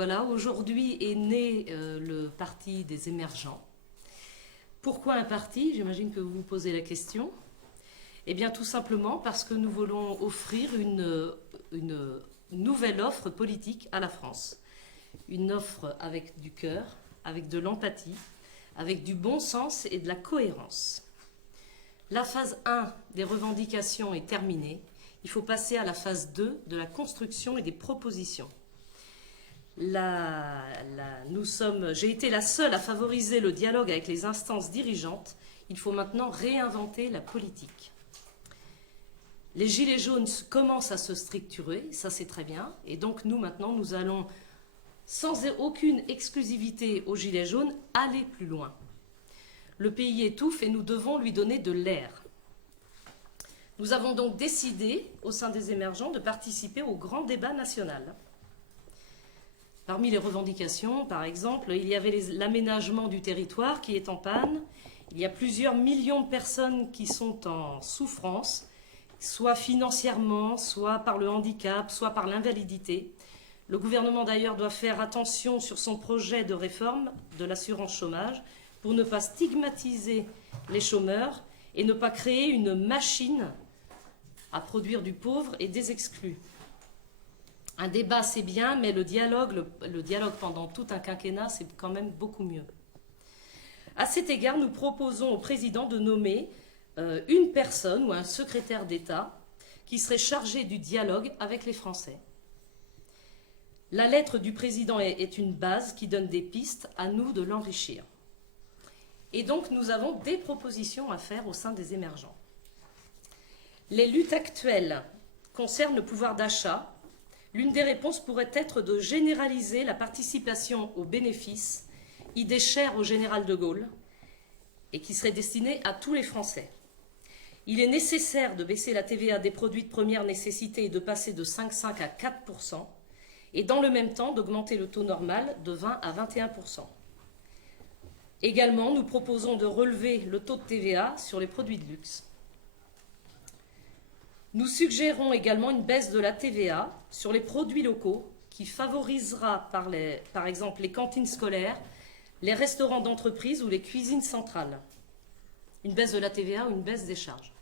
Voilà, aujourd'hui est né le Parti des émergents. Pourquoi un parti? J'imagine que vous vous posez la question. Eh bien, tout simplement parce que nous voulons offrir une nouvelle offre politique à la France. Une offre avec du cœur, avec de l'empathie, avec du bon sens et de la cohérence. La phase 1 des revendications est terminée. Il faut passer à la phase 2 de la construction et des propositions. J'ai été la seule à favoriser le dialogue avec les instances dirigeantes. Il faut maintenant réinventer la politique. Les gilets jaunes commencent à se structurer, ça c'est très bien. Et donc maintenant, nous allons, sans aucune exclusivité aux gilets jaunes, aller plus loin. Le pays étouffe et nous devons lui donner de l'air. Nous avons donc décidé, au sein des émergents, de participer au grand débat national. Parmi les revendications, par exemple, il y avait l'aménagement du territoire qui est en panne. Il y a plusieurs millions de personnes qui sont en souffrance, soit financièrement, soit par le handicap, soit par l'invalidité. Le gouvernement d'ailleurs doit faire attention sur son projet de réforme de l'assurance chômage pour ne pas stigmatiser les chômeurs et ne pas créer une machine à produire du pauvre et des exclus. Un débat, c'est bien, mais le dialogue pendant tout un quinquennat, c'est quand même beaucoup mieux. À cet égard, nous proposons au président de nommer une personne ou un secrétaire d'État qui serait chargé du dialogue avec les Français. La lettre du président est une base qui donne des pistes, à nous de l'enrichir. Et donc, nous avons des propositions à faire au sein des émergents. Les luttes actuelles concernent le pouvoir d'achat. L'une des réponses pourrait être de généraliser la participation aux bénéfices, idée chère au général de Gaulle, et qui serait destinée à tous les Français. Il est nécessaire de baisser la TVA des produits de première nécessité et de passer de 5,5 à 4%, et dans le même temps d'augmenter le taux normal de 20 à 21%. Également, nous proposons de relever le taux de TVA sur les produits de luxe. Nous suggérons également une baisse de la TVA sur les produits locaux qui favorisera par exemple les cantines scolaires, les restaurants d'entreprise ou les cuisines centrales. Une baisse de la TVA ou une baisse des charges.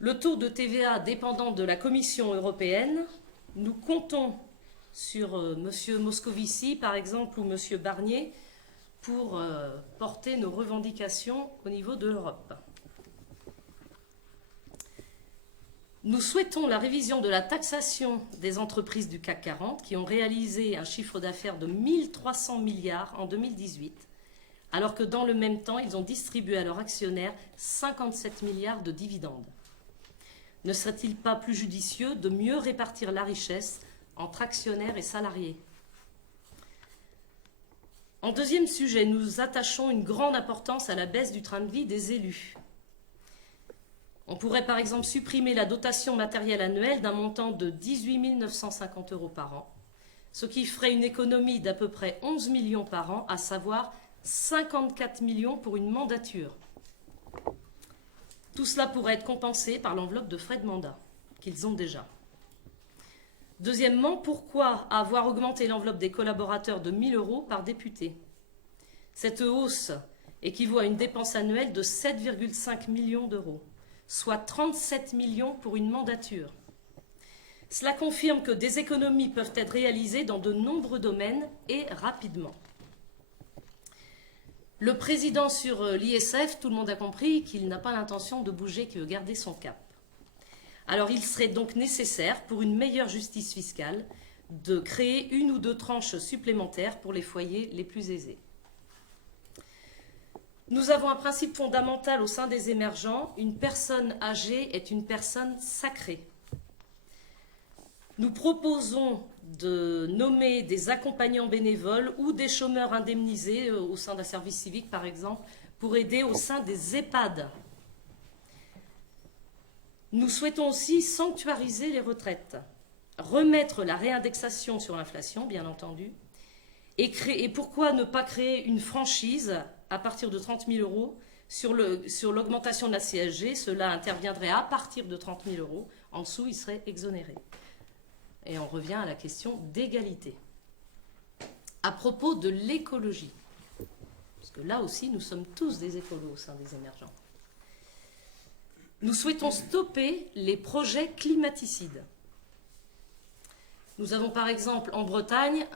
Le taux de TVA dépendant de la Commission européenne, nous comptons sur M. Moscovici par exemple ou M. Barnier pour porter nos revendications au niveau de l'Europe. Nous souhaitons la révision de la taxation des entreprises du CAC 40 qui ont réalisé un chiffre d'affaires de 1 300 milliards en 2018, alors que dans le même temps, ils ont distribué à leurs actionnaires 57 milliards de dividendes. Ne serait-il pas plus judicieux de mieux répartir la richesse entre actionnaires et salariés? En deuxième sujet, nous attachons une grande importance à la baisse du train de vie des élus. On pourrait par exemple supprimer la dotation matérielle annuelle d'un montant de 18 950 € par an, ce qui ferait une économie d'à peu près 11 millions par an, à savoir 54 millions pour une mandature. Tout cela pourrait être compensé par l'enveloppe de frais de mandat, qu'ils ont déjà. Deuxièmement, pourquoi avoir augmenté l'enveloppe des collaborateurs de 1 000 € par député? Cette hausse équivaut à une dépense annuelle de 7,5 millions d'euros. Soit 37 millions pour une mandature. Cela confirme que des économies peuvent être réalisées dans de nombreux domaines et rapidement. Le président sur l'ISF, tout le monde a compris qu'il n'a pas l'intention de bouger, qu'il veut garder son cap. Alors il serait donc nécessaire, pour une meilleure justice fiscale, de créer une ou deux tranches supplémentaires pour les foyers les plus aisés. Nous avons un principe fondamental au sein des émergents, une personne âgée est une personne sacrée. Nous proposons de nommer des accompagnants bénévoles ou des chômeurs indemnisés au sein d'un service civique par exemple, pour aider au sein des EHPAD. Nous souhaitons aussi sanctuariser les retraites, remettre la réindexation sur l'inflation bien entendu, et pourquoi ne pas créer une franchise à partir de 30 000 € sur l'augmentation de la CSG, cela interviendrait à partir de 30 000 €. En dessous, il serait exonéré. Et on revient à la question d'égalité. à propos de l'écologie. Parce que là aussi, nous sommes tous des écolos au sein des émergents. Nous souhaitons stopper les projets climaticides. Nous avons par exemple en Bretagne,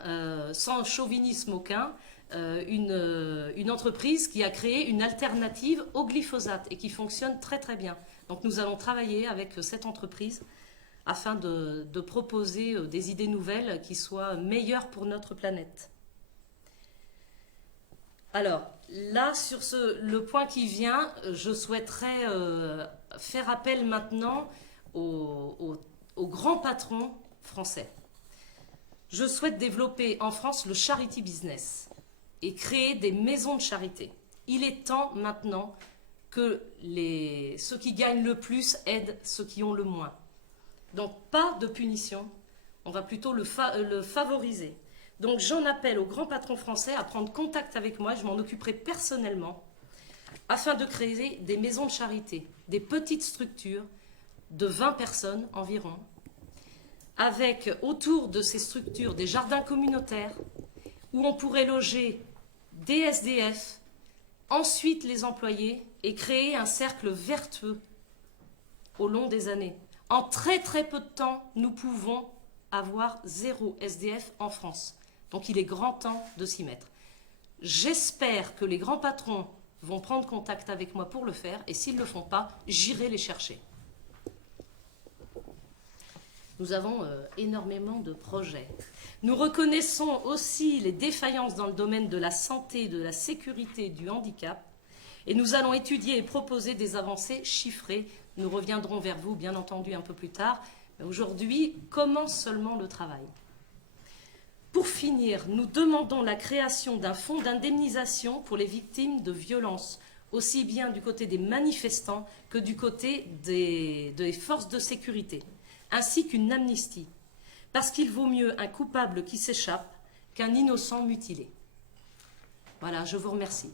sans chauvinisme aucun, une entreprise qui a créé une alternative au glyphosate et qui fonctionne très très bien. Donc nous allons travailler avec cette entreprise afin de proposer des idées nouvelles qui soient meilleures pour notre planète. Alors, là, sur le point qui vient, je souhaiterais faire appel maintenant aux grands patrons français. Je souhaite développer en France le charity business et créer des maisons de charité. Il est temps maintenant que ceux qui gagnent le plus aident ceux qui ont le moins. Donc, pas de punition, on va plutôt le favoriser. Donc j'en appelle aux grands patrons français à prendre contact avec moi, je m'en occuperai personnellement, afin de créer des maisons de charité, des petites structures de 20 personnes environ, avec autour de ces structures des jardins communautaires, où on pourrait loger des SDF, ensuite les employer et créer un cercle vertueux au long des années. En très très peu de temps, nous pouvons avoir 0 SDF en France. Donc il est grand temps de s'y mettre. J'espère que les grands patrons vont prendre contact avec moi pour le faire, et s'ils ne le font pas, j'irai les chercher. Nous avons énormément de projets. Nous reconnaissons aussi les défaillances dans le domaine de la santé, de la sécurité et du handicap, et nous allons étudier et proposer des avancées chiffrées. Nous reviendrons vers vous, bien entendu, un peu plus tard. Mais aujourd'hui, commence seulement le travail. Pour finir, nous demandons la création d'un fonds d'indemnisation pour les victimes de violences, aussi bien du côté des manifestants que du côté des forces de sécurité, ainsi qu'une amnistie, parce qu'il vaut mieux un coupable qui s'échappe qu'un innocent mutilé. Voilà, je vous remercie.